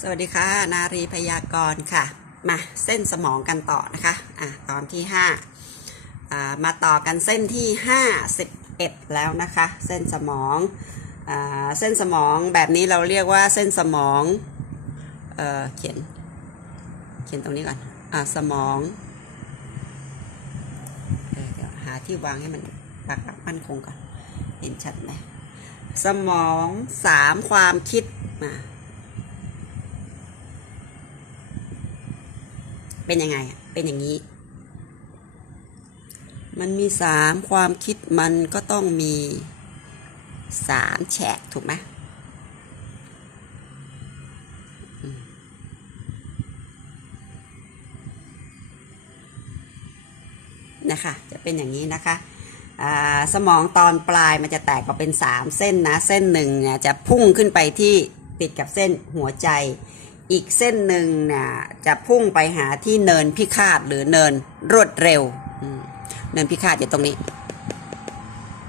สวัสดีค่ะ นารีพยากรณ์ค่ะ มาเส้นสมองกันต่อนะคะอะตอนที่5อ่ามาต่อกันเส้นที่51แล้วนะคะ เส้นสมองอ่าเส้นสมองแบบนี้เราเรียกว่าเส้นสมองเอ่อเขียนเขียนตรงนี้ก่อนอ่าสมองเดี๋ยวหาที่วางให้มันปักปักมั่นคงก่อนเห็นชัดไหมสมองสามความคิดมา เป็นยังไง เป็นอย่างนี้ มันมีสามความคิดมันก็ต้องมีสามแฉกถูกไหมนะคะ จะเป็นอย่างนี้นะคะสมองตอนปลายมันจะแตกออกเป็นสามเส้นนะ เส้นหนึ่งเนี่ยจะพุ่งขึ้นไปที่ติดกับเส้นหัวใจ อีกเส้นหนึ่งเนี่ยจะพุ่งไปหาที่เนินพิฆาตหรือเนินรวดเร็ว เนินพิฆาตอยู่ตรงนี้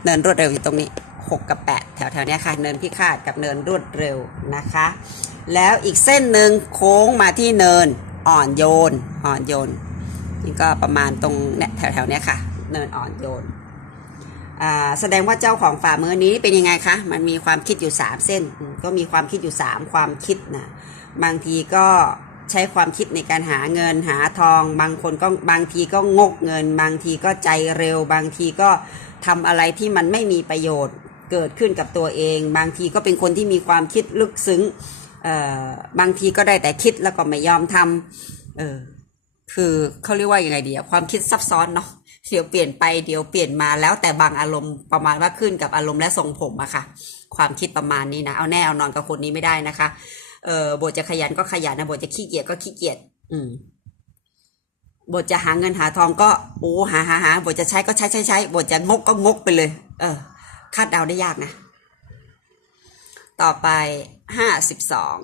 เนินรวดเร็วอยู่ตรงนี้หกกับแปดแถวๆเนี้ยค่ะ เนินพิฆาตกับเนินรวดเร็วนะคะ แล้วอีกเส้นหนึ่งโค้งมาที่เนินอ่อนโยน อ่อนโยน นี่ก็ประมาณตรงเนี่ยแถวๆเนี้ยค่ะ เนินอ่อนโยนอ่าแสดงว่าเจ้าของฝ่ามือนี้เป็นยังไงคะ มันมีความคิดอยู่สามเส้น ก็มีความคิดอยู่สามความคิดนะ บางทีก็ใช้ความคิดในการหาเงินหาทอง บางคนก็บางทีก็งกเงิน บางทีก็ใจเร็ว บางทีก็ทำอะไรที่มันไม่มีประโยชน์เกิดขึ้นกับตัวเอง บางทีก็เป็นคนที่มีความคิดลึกซึ้งเอ่อบางทีก็ได้แต่คิดแล้วก็ไม่ยอมทำเออคือเขาเรียกว่ายังไงดีอะความคิดซับซ้อนเนาะเดี๋ยวเปลี่ยนไปเดี๋ยวเปลี่ยนมาแล้วแต่บางอารมณ์ประมาณว่าขึ้นกับอารมณ์และทรงผมอะค่ะ ความคิดประมาณนี้นะ เอาแน่เอานอนกับคนนี้ไม่ได้นะคะ เออบทจะขยันก็ขยันนะบทจะขี้เกียจก็ขี้เกียจอืมบทจะหาเงินหาทองก็โอ้หาหาหาบทจะใช้ก็ใช้ใช้ใช้บทจะงกก็งกไปเลย เออ คาดเดาได้ยากนะ ต่อไปห้าสิบสอง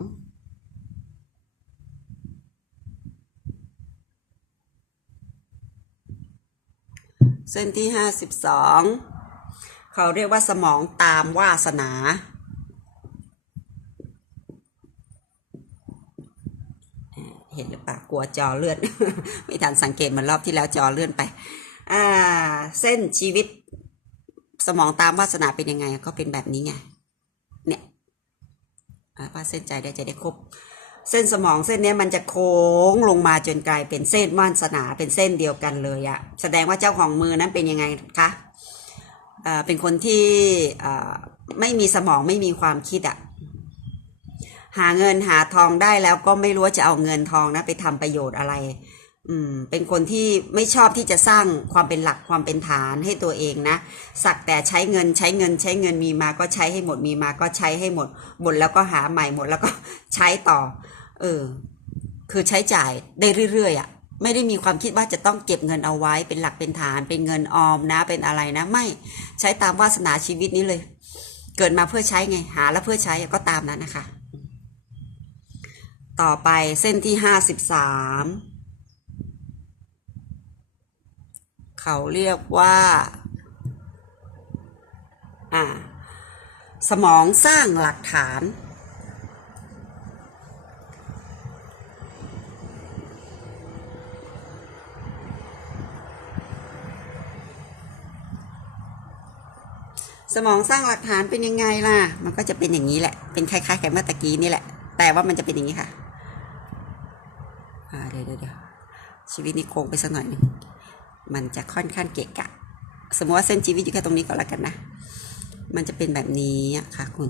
เส้นที่ห้าสิบสองเขาเรียกว่าสมองตามวาสนา เห็นหรือเปล่ากลัวจอเลื่อน ไม่ทันสังเกตเหมือนรอบที่แล้วจอเลื่อนไป อ่า เส้นชีวิต สมองตามวาสนาเป็นยังไง ก็เป็นแบบนี้ไง เนี่ยว่าเส้นใจได้จะได้ครบ เส้นสมองเส้นนี้มันจะโค้งลงมาจนกลายเป็นเส้นวาสนาเป็นเส้นเดียวกันเลยอะแสดงว่าเจ้าของมือนั้นเป็นยังไงคะเป็นคนที่ไม่มีสมองไม่มีความคิดอะ หาเงินหาทองได้แล้วก็ไม่รู้จะเอาเงินทองนะ ไปทำประโยชน์อะไร อืม เป็นคนที่ไม่ชอบที่จะสร้างความเป็นหลักความเป็นฐานให้ตัวเองนะ สักแต่ใช้เงินใช้เงินใช้เงินมีมาก็ใช้ให้หมดมีมาก็ใช้ให้หมดหมดแล้วก็หาใหม่หมดแล้วก็ใช้ต่อ เออ คือใช้จ่ายได้เรื่อยๆอะ่ะไม่ได้มีความคิดว่าจะต้องเก็บเงินเอาไว้เป็นหลักเป็นฐาน เป็นเงินออมนะ เป็นอะไรนะ ไม่ใช้ตามวาสนาชีวิตนี้เลย เกิดมาเพื่อใช้ไงหาแล้วเพื่อใช้ก็ตามนั้นนะคะ ต่อไปเส้นที่ห้าสิบสามเขาเรียกว่าอ่า สมองสร้างหลักฐาน สมองสร้างหลักฐานเป็นยังไงล่ะ มันก็จะเป็นอย่างนี้แหละ เป็นคล้ายๆกับเมื่อตะกี้นี่แหละ แต่ว่ามันจะเป็นอย่างนี้ค่ะ อ่าเดี๋ยวเดี๋ยวเดี๋ยว ชีวิตนี้โค้งไปสักหน่อยหนึ่งมันจะค่อนข้างเกะกะ สมมติว่าเส้นชีวิตอยู่แค่ตรงนี้ก็แล้วกันนะ มันจะเป็นแบบนี้ค่ะคุณ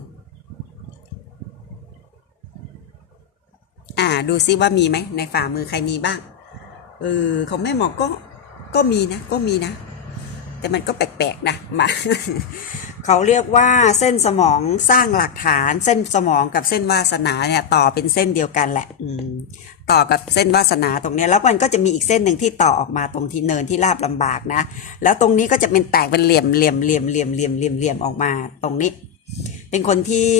อ่าดูซิว่ามีไหมในฝ่ามือใครมีบ้าง เออของแม่หมอก็ก็มีนะ ก็มีนะ แต่มันก็แปลกๆนะมา เขาเรียกว่าเส้นสมองสร้างหลักฐาน เส้นสมองกับเส้นวาสนาเนี่ยต่อเป็นเส้นเดียวกันแหละ อืม ต่อกับเส้นวาสนาตรงเนี้ยแล้วมันก็จะมีอีกเส้นหนึ่งที่ต่อออกมาตรงที่เนินที่ราบลำบากนะ แล้วตรงนี้ก็จะเป็นแตกเป็นเหลี่ยมเหลี่ยมเหลี่ยมเหลี่ยมเหลี่ยมเหลี่ยมเหลี่ยมออกมาตรงนี้ เป็นคนที่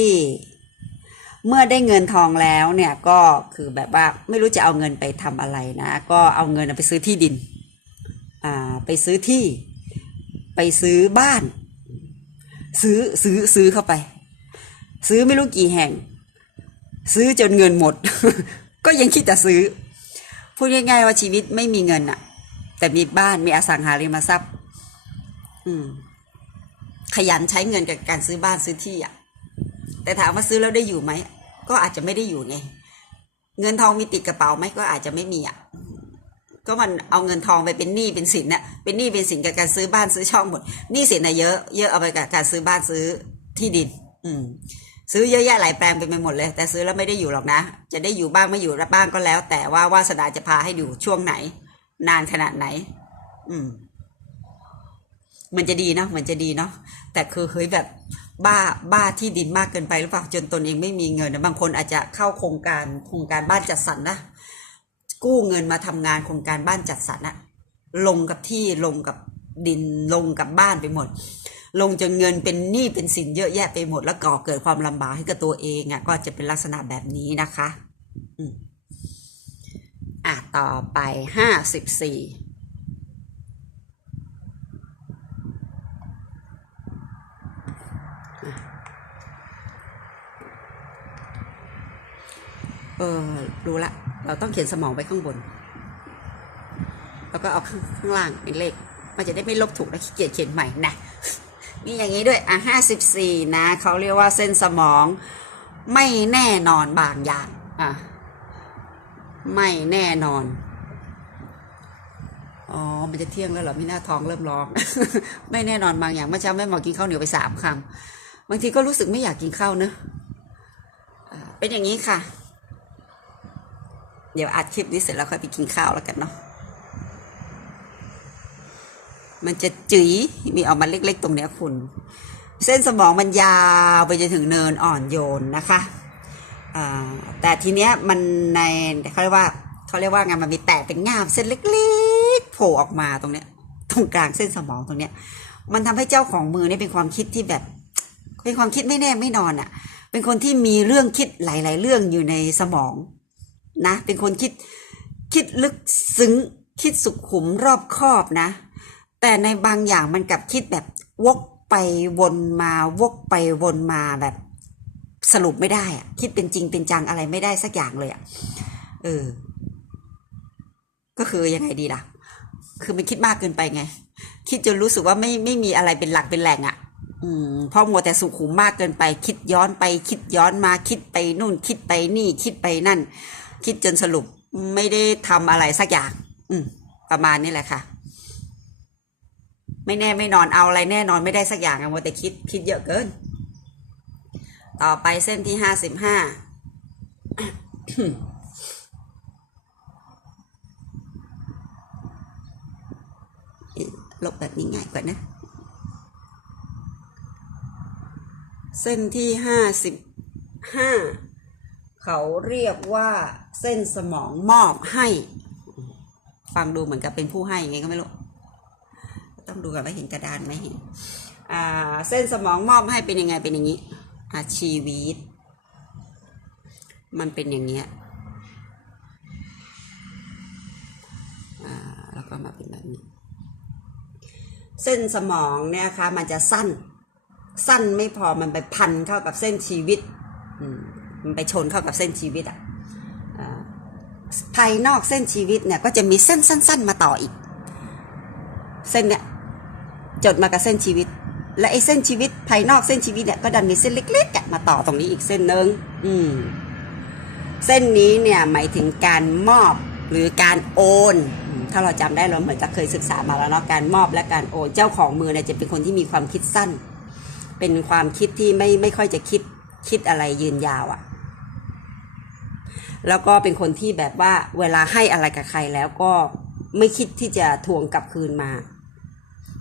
เมื่อได้เงินทองแล้วเนี่ยก็คือแบบว่าไม่รู้จะเอาเงินไปทำอะไรนะ ก็เอาเงินไปซื้อที่ดิน อ่า ไปซื้อที่ ไปซื้อบ้าน ซื้อซื้อซื้อเข้าไป ซื้อไม่รู้กี่แห่ง ซื้อจนเงินหมด ก็ยังคิดจะซื้อ พูดง่ายๆว่าชีวิตไม่มีเงินอะแต่มีบ้านมีอสังหาริมทรัพย์ อืม ขยันใช้เงินกับการซื้อบ้านซื้อที่อะแต่ถามว่าซื้อแล้วได้อยู่ไหมก็อาจจะไม่ได้อยู่ไงเงินทองมีติดกระเป๋าไหมก็อาจจะไม่มีอะ ก็มันเอาเงินทองไปเป็นหนี้เป็นสินน่ะเป็นหนี้เป็นสินกับการซื้อบ้านซื้อช่องหมดหนี้สินน่ะเยอะเยอะเอาไปกับการซื้อบ้านซื้อที่ดิน อืม ซื้อเยอะแยะหลายแปลงไปหมดเลย แต่ซื้อแล้วไม่ได้อยู่หรอกนะ จะได้อยู่บ้างไม่อยู่บ้างก็แล้ว แต่ว่าวาสนาจะพาให้อยู่ช่วงไหน นานขนาดไหน อืม มันจะดีเนาะมันจะดีเนาะแต่คือเฮ้ยแบบบ้าบ้าที่ดินมากเกินไปหรือเปล่าจนตนเองไม่มีเงินนะบางคนอาจจะเข้าโครงการโครงการบ้านจัดสรรนะ กู้เงินมาทำงานโครงการบ้านจัดสรรนะลงกับที่ลงกับดินลงกับบ้านไปหมด ลงจนเงินเป็นหนี้เป็นสินเยอะแยะไปหมด แล้วก่อเกิดความลำบากให้กับตัวเองอะก็จะเป็นลักษณะแบบนี้นะคะอะต่อไปห้าสิบสี่เออรู้ละ เราต้องเขียนสมองไว้ข้างบน แล้วก็เอาข้างข้างล่างเป็นเลข มันจะได้ไม่ลบถูกแล้วขี้เกียจเขียนใหม่นะมีอย่างนี้ด้วยอะห้าสิบสี่นะเขาเรียกว่าเส้นสมองไม่แน่นอนบางอย่างอะไม่แน่นอน อ๋อ มันจะเที่ยงแล้วเหรอพี่หน้าท้องเริ่มร้อง ไม่แน่นอนบางอย่างเมื่อเช้าแม่หมอกินข้าวเหนียวไปสามคำบางทีก็รู้สึกไม่อยากกินข้าวเนอะเป็นอย่างนี้ค่ะ เดี๋ยวอัดคลิปนี้เสร็จแล้วค่อยไปกินข้าวแล้วกันเนาะมันจะจื๋ยมีออกมาเล็กๆ ตรงเนี้ยคุณ เส้นสมองมันยาวไปจนถึงเนินอ่อนโยนนะคะแต่ทีเนี้ยมันในเขาเรียกว่าเขาเรียกว่าไงมันมีแตกเป็นงามเส้นเล็กๆโผล่ออกมาตรงเนี้ย ตรงกลางเส้นสมองตรงเนี้ย มันทำให้เจ้าของมือเนี่ยเป็นความคิดที่แบบเป็นความคิดไม่แน่ไม่นอนอะ่ะ เป็นคนที่มีเรื่องคิดหลาย ๆ เรื่องอยู่ในสมอง นะเป็นคนคิดคิดลึกซึ้งคิดสุขุมรอบคอบนะ แต่ในบางอย่างมันกลับคิดแบบวกไปวนมาวกไปวนมาแบบสรุปไม่ได้อะคิดเป็นจริงเป็นจังอะไรไม่ได้สักอย่างเลยอะเออ ก็คือยังไงดีล่ะ คือมันคิดมากเกินไปไง คิดจนรู้สึกว่าไม่ไม่มีอะไรเป็นหลักเป็นแหล่งอะ่ะ อืมเพราะมัวแต่สุขุมมากเกินไป คิดย้อนไป คิดย้อนมา คิดไปนู่น คิดไปนี่ คิดไปนั่น คิดจนสรุปไม่ได้ทำอะไรสักอย่าง อืม ประมาณนี้แหละค่ะ ไม่แน่ไม่นอนเอาอะไรแน่นอนไม่ได้สักอย่างอะมัวแต่คิดคิดเยอะเกิน ต่อไปเส้นที่ห้าสิบห้าลบแบบนี้ง่ายกว่านะ เส้นที่ห้าสิบห้า เขาเรียกว่าเส้นสมองมอบให้ ฟังดูเหมือนกับเป็นผู้ให้ยังไงก็ไม่รู้ ต้องดูกันว่าเห็นกระดานไหมเห็นเส้นสมองมอบให้เป็นยังไงเป็นอย่างนี้อชีวิต มันเป็นอย่างเนี้ยแล้วก็มาเป็นแบบนี้ เส้นสมองเนี่ยคะมันจะสั้น สั้นไม่พอมันไปพันเข้ากับเส้นชีวิต มันไปชนเข้ากับเส้นชีวิตอะภายนอกเส้นชีวิตเนี่ยก็จะมีเส้นสั้น ๆ มาต่ออีก เส้นเนี่ยจดมากับเส้นชีวิต และไอ้เส้นชีวิตภายนอกเส้นชีวิตเนี่ยก็ดันมีเส้นเล็กๆมาต่อตรงนี้อีกเส้นหนึ่งอืมเส้นนี้เนี่ยหมายถึงการมอบหรือการโอน ถ้าเราจำได้เราเหมือนจะเคยศึกษามาแล้วเนาะการมอบและการโอนเจ้าของมือเนี่ยจะเป็นคนที่มีความคิดสั้น เป็นความคิดที่ไม่ไม่ค่อยจะคิดคิดอะไรยืนยาวอะ่ะ แล้วก็เป็นคนที่แบบว่าเวลาให้อะไรกับใครแล้วก็ไม่คิดที่จะทวงกลับคืนมา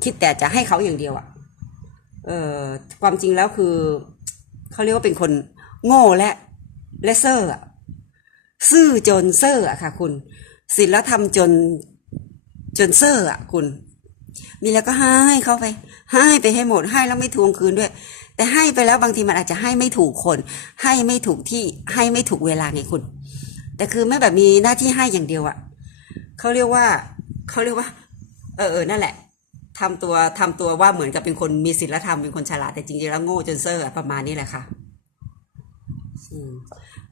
คิดแต่จะให้เขาอย่างเดียวอะ่ะเออความจริงแล้วคือเขาเรียกว่าเป็นคนโง่และและเซอร์อะซื่อจนเซอร์อะค่ะ คุณศีลธรรมจนจนเซอร์อะคุณมีแล้วก็ให้เขาไป ให้ไปให้หมดให้แล้วไม่ทวงคืนด้วย แต่ให้ไปแล้วบางทีมันอาจจะให้ไม่ถูกคน ให้ไม่ถูกที่ให้ไม่ถูกเวลาไงคุณ แต่คือไม่แบบมีหน้าที่ให้อย่างเดียวอะเขาเรียกว่าเขาเรียกว่า เออเออนั่นแหละทำตัวทำตัวว่าเหมือนกับเป็นคนมีศีลธรรมเป็นคนฉลาดแต่จริงๆแล้วโง่จนเซอร์อประมาณนี้แหละค่ะ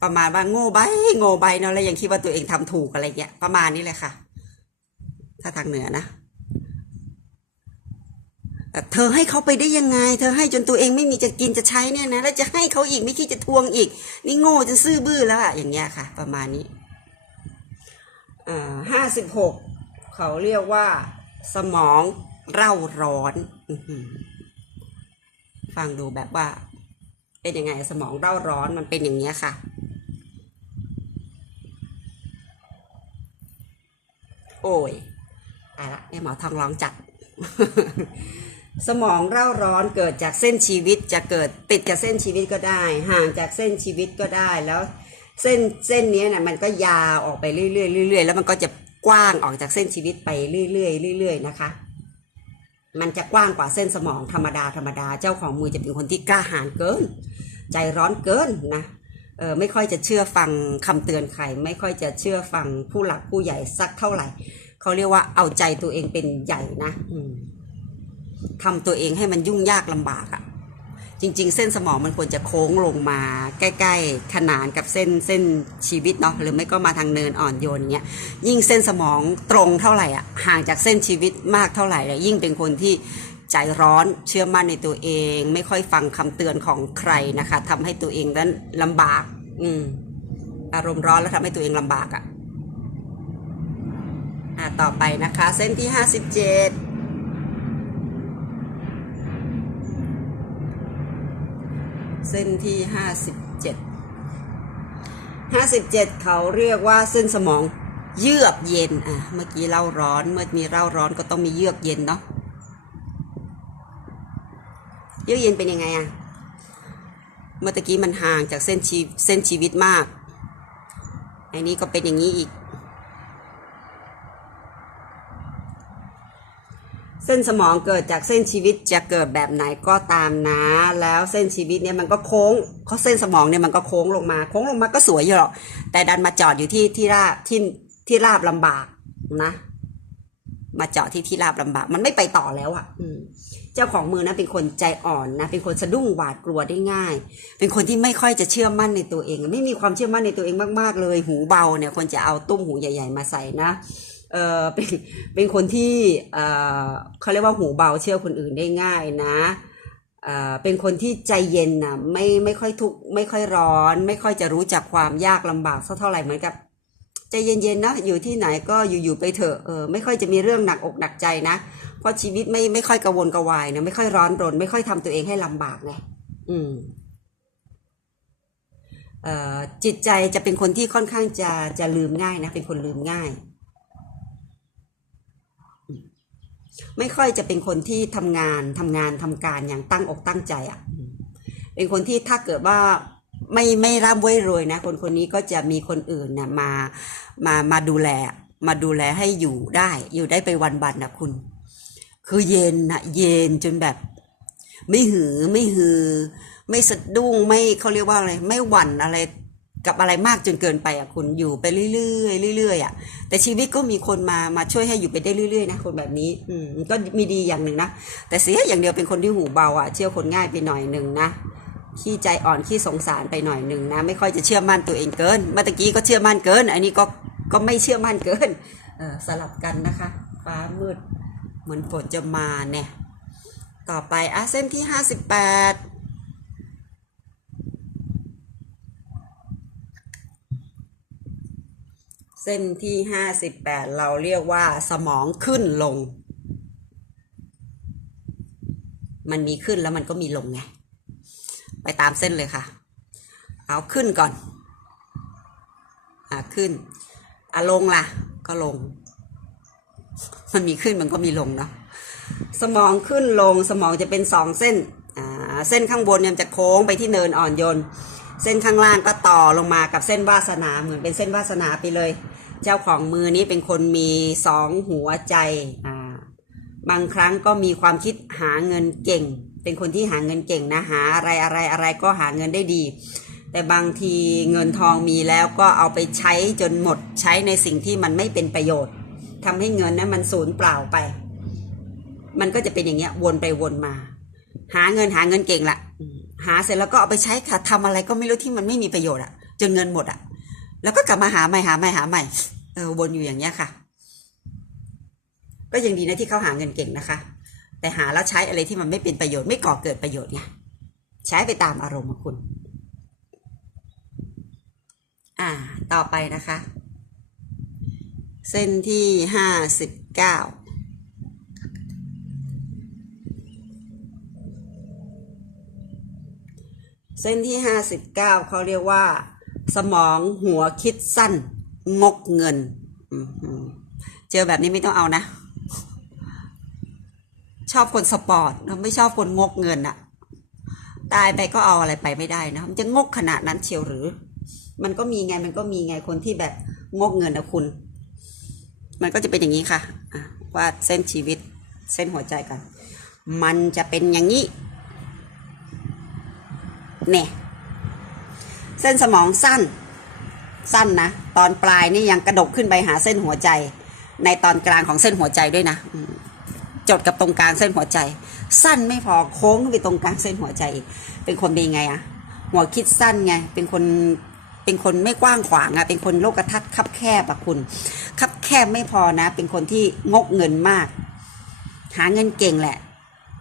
ประมาณว่าโง่ใบโง่ใบเนาะแล้วยังคิดว่าตัวเองทำถูกอะไรเงี้ยประมาณนี้เลยค่ะ ถ้าทางเหนือนะ เธอให้เขาไปได้ยังไง เธอให้จนตัวเองไม่มีจะกินจะใช้เนี่ยนะ แล้วจะให้เขาอีกไม่คิดจะทวงอีก นี่โง่จนซื่อบื้อแล้วอะอย่างเงี้ยค่ะ ประมาณนี้อ่าห้าสิบหกเขาเรียกว่า สมองเร่าร้อน ฟังดูแบบว่า เป็นยังไงสมองเร่าร้อนมันเป็นอย่างเนี้ยค่ะโอ้ยตายละเนี่ยหมอทองร้องจัด สมองเร่าร้อนเกิดจากเส้นชีวิตจะเกิดติดกับเส้นชีวิตก็ได้ ห่างจากเส้นชีวิตก็ได้แล้วเส้นเส้นนี้ยนะมันก็ยาวออกไปเรื่อยๆเรื่อยๆแล้วมันก็จะกว้างออกจากเส้นชีวิตไปเรื่อยๆเรื่อยๆนะคะ มันจะกว้างกว่าเส้นสมองธรรมดาธรรมดาเจ้าของมือจะเป็นคนที่กล้าหาญเกิน ใจร้อนเกินนะเออไม่ค่อยจะเชื่อฟังคำเตือนใครไม่ค่อยจะเชื่อฟังผู้หลักผู้ใหญ่สักเท่าไหร่เขาเรียกว่าเอาใจตัวเองเป็นใหญ่นะอืม ทำตัวเองให้มันยุ่งยากลำบากอะจริง ๆ เส้นสมองมันควรจะโค้งลงมา ใกล้ ๆ ขนานกับเส้นเส้นชีวิตเนาะหรือไม่ก็มาทางเนินอ่อนโยนเงี้ยยิ่งเส้นสมองตรงเท่าไหร่อะห่างจากเส้นชีวิตมากเท่าไหร่เนี่ยยิ่งเป็นคนที่ใจร้อนเชื่อมั่นในตัวเอง ไม่ค่อยฟังคำเตือนของใครนะคะทำให้ตัวเองนั้นลำบาก อืมอารมณ์ร้อนแล้วทำให้ตัวเองลำบากอะอะต่อไปนะคะ เส้นที่ห้าสิบเจ็ด เส้นที่ห้าสิบเจ็ดห้าสิบเจ็ดเขาเรียกว่าเส้นสมองเยือกเย็นอะเมื่อกี้เล่าร้อนเมื่อมีเล่าร้อนก็ต้องมีเยือกเย็นเนาะเยือกเย็นเป็นยังไงอะเมื่อกี้มันห่างจากเส้นชีเส้นชีวิตมากอันนี้ก็เป็นอย่างนี้อีก เส้นสมองเกิดจากเส้นชีวิตจะเกิดแบบไหนก็ตามนะ แล้วเส้นชีวิตเนี่ยมันก็โค้งเขาเส้นสมองเนี่ยมันก็โค้งลงมา โค้งลงมาก็สวยอยู่หรอก แต่ดันมาจอดอยู่ที่ที่ราบที่ที่ราบลำบากนะ มาเจาะที่ที่ราบลำบาก มันไม่ไปต่อแล้วอะ อืเจ้าของมือนะเป็นคนใจอ่อนนะ เป็นคนสะดุ้งหวาดกลัวได้ง่าย เป็นคนที่ไม่ค่อยจะเชื่อมั่นในตัวเอง ไม่มีความเชื่อมั่นในตัวเองมาก ๆ เลย หูเบาเนี่ยคนจะเอาตุ้มหูใหญ่ ๆ มาใส่นะ เออเป็นเป็นคนที่เออเขาเรียกว่าหูเบาเชื่อคนอื่นได้ง่ายนะเออเป็นคนที่ใจเย็นนะไม่ไม่ค่อยทุกไม่ค่อยร้อน ไม่ค่อยจะรู้จักความยากลำบากสักเท่าไหร่เหมือนกับใจเย็นๆนะอยู่ที่ไหนก็อยู่ๆไปเถอะเออไม่ค่อยจะมีเรื่องหนักอกหนักใจนะ เพราะชีวิตไม่ไม่ค่อยกระวนกระวายนะไม่ค่อยร้อนรน ไม่ค่อยทำตัวเองให้ลำบากไงอืมเออจิตใจจะเป็นคนที่ค่อนข้างจะจะลืมง่ายนะ เป็นคนลืมง่าย ไม่ค่อยจะเป็นคนที่ทำงานทำงานทำการอย่างตั้งอกตั้งใจอะ่ะอืมเป็นคนที่ถ้าเกิดว่าไม่ไม่ร่ำรวยรวยนะ คนคนนี้ก็จะมีคนอื่นนะมามามาดูแล มาดูแลให้อยู่ได้ อยู่ได้ไปวันๆนะคุณ คือเย็นนะเย็นจนแบบ ไม่หือไม่ฮือ ไม่สะดุ้งไม่เขาเรียกว่าอะไร ไม่หวั่นอะไร กับอะไรมากจนเกินไปอะคุณอยู่ไปเรื่อยๆเรื่อยๆอะแต่ชีวิตก็มีคนมามาช่วยให้อยู่ไปได้เรื่อยๆนะคนแบบนี้อืมก็มีดีอย่างหนึ่งนะแต่เสียอย่างเดียวเป็นคนที่หูเบาอะเชื่อคนง่ายไปหน่อยหนึ่งนะขี้ใจอ่อนขี้สงสารไปหน่อยหนึ่งนะไม่ค่อยจะเชื่อมั่นตัวเองเกิน เมื่อกี้ก็เชื่อมั่นเกิน อันนี้ก็ก็ไม่เชื่อมั่นเกินเออสลับกันนะคะฟ้ามืดเหมือนฝนจะมาเนี่ยต่อไปอะเส้นที่ห้าสิบแปด เส้นที่ห้าสิบแปดเราเรียกว่าสมองขึ้นลง มันมีขึ้นแล้วมันก็มีลงไง ไปตามเส้นเลยค่ะ เอาขึ้นก่อน อะขึ้น อะลงล่ะ ก็ลง มันมีขึ้นมันก็มีลงเนาะ สมองขึ้นลงสมองจะเป็นสองเส้น อ่า เส้นข้างบนเนี่ยมันจะโค้งไปที่เนินอ่อนโยนเส้นข้างล่างก็ต่อลงมากับเส้นวาสนาเหมือนเป็นเส้นวาสนาไปเลย เจ้าของมือนี้เป็นคนมีสองหัวใจอ่าบางครั้งก็มีความคิดหาเงินเก่ง เป็นคนที่หาเงินเก่งนะหาอะไรอะไรอะไรก็หาเงินได้ดี แต่บางทีเงินทองมีแล้วก็เอาไปใช้จนหมดใช้ในสิ่งที่มันไม่เป็นประโยชน์ทำให้เงินนั้นมันสูญเปล่าไป มันก็จะเป็นอย่างเงี้ยวนไปวนมา หาเงินหาเงินเก่งละหาเสร็จแล้วก็เอาไปใช้ค่ะทำอะไรก็ไม่รู้ที่มันไม่มีประโยชน์อะจนเงินหมดอะ แล้วก็กลับมาหาใหม่หาใหม่หาใหม่เออวนอยู่อย่างเงี้ยค่ะ ก็ยังดีนะที่เขาหาเงินเก่งนะคะ แต่หาแล้วใช้อะไรที่มันไม่เป็นประโยชน์ไม่ก่อเกิดประโยชน์ไงใช้ไปตามอารมณ์ของคุณ อ่า ต่อไปนะคะ เส้นที่ห้าสิบเก้าเส้นที่ห้าสิบเก้าเขาเรียกว่า สมองหัวคิดสั้น งกเงิน เจอแบบนี้ไม่ต้องเอานะ ชอบคนสปอร์ตเราไม่ชอบคนงกเงินอะตายไปก็เอาอะไรไปไม่ได้นะมันจะงกขนาดนั้นเชียวหรือ มันก็มีไงมันก็มีไงคนที่แบบงกเงินนะคุณ มันก็จะเป็นอย่างนี้ค่ะอะวาดเส้นชีวิตเส้นหัวใจกัน มันจะเป็นอย่างนี้เนี่ย เส้นสมองสั้น สั้นนะ ตอนปลายนี่ยังกระดกขึ้นไปหาเส้นหัวใจ ในตอนกลางของเส้นหัวใจด้วยนะอืมจดกับตรงกลางเส้นหัวใจ สั้นไม่พอโค้งไปตรงกลางเส้นหัวใจอีกเป็นคนเป็นไงอะหัวคิดสั้นไง เป็นคนเป็นคนไม่กว้างขวางอะเป็นคนโลกทัศน์คับแคบอะคุณ คับแคบไม่พอนะ เป็นคนที่งกเงินมาก หาเงินเก่งแหละ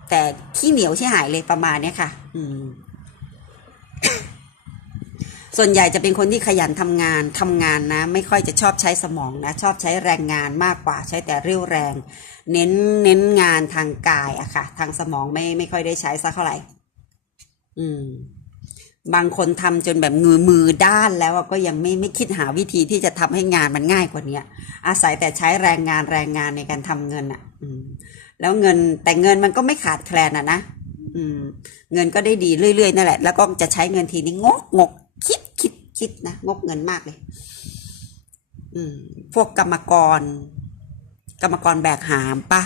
แต่ขี้เหนียวที่หายเลยประมาณเนี้ยค่ะ อืม ส่วนใหญ่จะเป็นคนที่ขยันทำงานทำงานนะ ไม่ค่อยจะชอบใช้สมองนะชอบใช้แรงงานมากกว่าใช้แต่เรี่ยวแรง เน้นเน้นงานทางกายอะค่ะ ทางสมองไม่ไม่ค่อยได้ใช้สักเท่าไหร่ อืม บางคนทำจนแบบมือมือด้านแล้วก็ยังไม่ไม่คิดหาวิธีที่จะทำให้งานมันง่ายกว่าเนี้ย อาศัยแต่ใช้แรงงานแรงงานในการทำเงินอะอืม แล้วเงินแต่เงินมันก็ไม่ขาดแคลนอะนะอืม เงินก็ได้ดีเรื่อยๆนั่นแหละ แล้วก็จะใช้เงินทีนี้งกงก คิดคิดคิดนะงกเงินมากเลย อืม พวกกรรมกร กรรมกรแบกหามปะ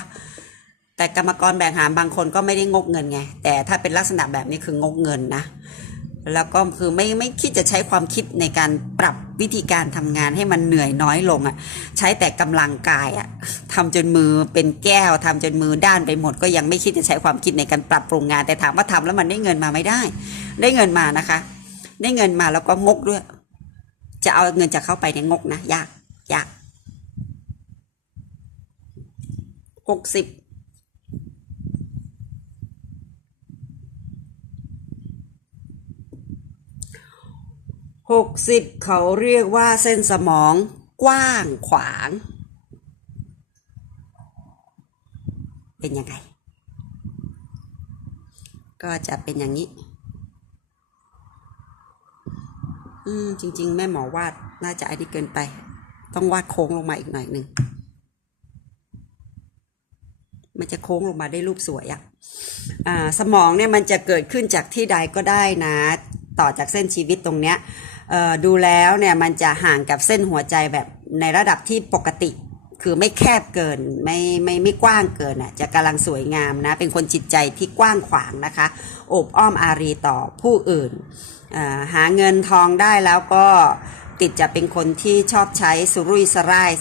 แต่กรรมกรแบกหามบางคนก็ไม่ได้งกเงินไง แต่ถ้าเป็นลักษณะแบบนี้คืองกเงินนะแล้วก็คือไม่ไม่คิดจะใช้ความคิดในการปรับวิธีการทำงานให้มันเหนื่อยน้อยลงอะ่ะ ใช้แต่กำลังกายอะ่ะทำจนมือเป็นแก้วทำจนมือด้านไปหมด ก็ยังไม่คิดจะใช้ความคิดในการปรับปรุงงาน แต่ถามว่าทำแล้วมันได้เงินมาไม่ได้ ได้เงินมานะคะ ได้เงินมาแล้วก็งกด้วย จะเอาเงินจากเข้าไปเนี่ยงกนะยากยากหกสิบหกสิบเขาเรียกว่าเส้นสมองกว้างขวาง เป็นยังไง ก็จะเป็นอย่างนี้ อืมจริง ๆ แม่หมอวาดน่าจะไอ้นี่เกินไป ต้องวาดโค้งลงมาอีกหน่อยหนึ่งมันจะโค้งลงมาได้รูปสวยอะอ่าสมองเนี่ยมันจะเกิดขึ้นจากที่ใดก็ได้นะ ต่อจากเส้นชีวิตตรงเนี้ยดูแล้วเนี่ยมันจะห่างกับเส้นหัวใจแบบในระดับที่ปกติ คือไม่แคบเกินไม่ไม่ไม่กว้างเกินอะจะกำลังสวยงามนะ เป็นคนจิตใจที่กว้างขวางนะคะโอบอ้อมอารีต่อผู้อื่นาหาเงินทองได้แล้วก็ติดจะเป็นคนที่ชอบใช้สุรุ่ยสร่าย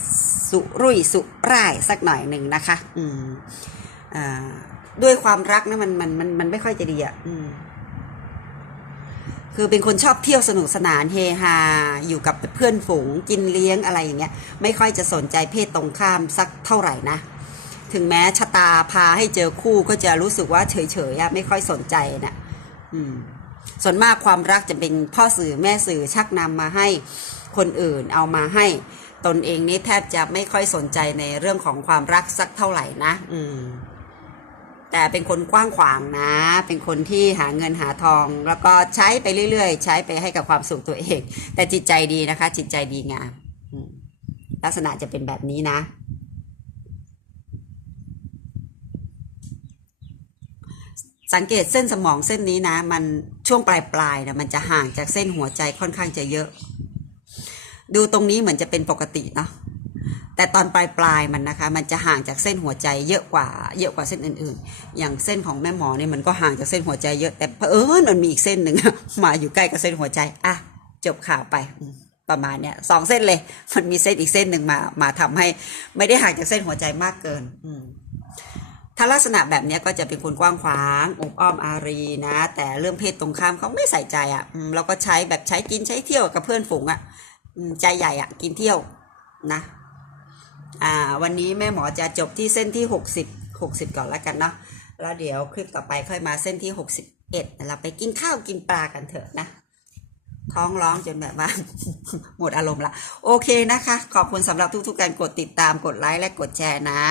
สุรุ่ยสุร่ายสักหน่อยหนึ่งนะคะ อืมอ่าด้วยความรักนะมันมันมันมันไม่ค่อยจะดีอะอืม คือเป็นคนชอบเที่ยวสนุกสนานเฮฮาอยู่กับเพื่อนฝูงกินเลี้ยงอะไรอย่างเงี้ยไม่ค่อยจะสนใจเพศตรงข้ามสักเท่าไหร่นะ ถึงแม้ชะตาพาให้เจอคู่ก็จะรู้สึกว่าเฉยๆไม่ค่อยสนใจนะอืมส่วนมากความรักจะเป็นพ่อสื่อแม่สื่อชักนำมาให้คนอื่นเอามาให้ตนเองนี่แทบจะไม่ค่อยสนใจในเรื่องของความรักสักเท่าไหร่นะ อืม แต่เป็นคนกว้างขวางนะ เป็นคนที่หาเงินหาทอง แล้วก็ใช้ไปเรื่อยๆ ใช้ไปให้กับความสุขตัวเอง แต่จิตใจดีนะคะ จิตใจดีงามลักษณะจะเป็นแบบนี้นะ สังเกตเส้นสมองเส้นนี้นะ มันช่วงปลายปลายๆนะมันจะห่างจากเส้นหัวใจค่อนข้างจะเยอะ ดูตรงนี้เหมือนจะเป็นปกติเนาะ แต่ตอนปลายปลายๆมันนะคะ มันจะห่างจากเส้นหัวใจเยอะกว่าเยอะกว่าเส้นอื่นๆ อย่างเส้นของแม่หมอเนี่ยมันก็ห่างจากเส้นหัวใจเยอะแต่เผอิญมันมีอีกเส้นหนึ่งมาอยู่ใกล้กับเส้นหัวใจอะจบข่าวไปประมาณเนี้ยสองเส้นเลย มันมีเส้นอีกเส้นหนึ่งมามาทำให้ ไม่ได้ห่างจากเส้นหัวใจมากเกิน อืถ้าลักษณะแบบนี้ก็จะเป็นคนกว้างขวางอบอ้อมอารีนะ แต่เรื่องเพศตรงข้ามเขาไม่ใส่ใจอะ่ะอืมแล้วก็ใช้แบบใช้กินใช้เที่ยวกับเพื่อนฝูงอะ่ะใจใหญ่อะ่ะ กินเที่ยวนะ อ่าวันนี้แม่หมอจะจบที่เส้นที่ 60 60 ก่อนแล้วกันเนาะแล้วเดี๋ยวคลิปต่อไปค่อยมาเส้นที่ 61เราไปกินข้าวกินปลากันเถอะนะ ท้องร้องจนแบบว่า หมดอารมณ์ละ โอเคนะคะ ขอบคุณสำหรับทุกๆการกดติดตามกดไลค์และกดแชร์นะ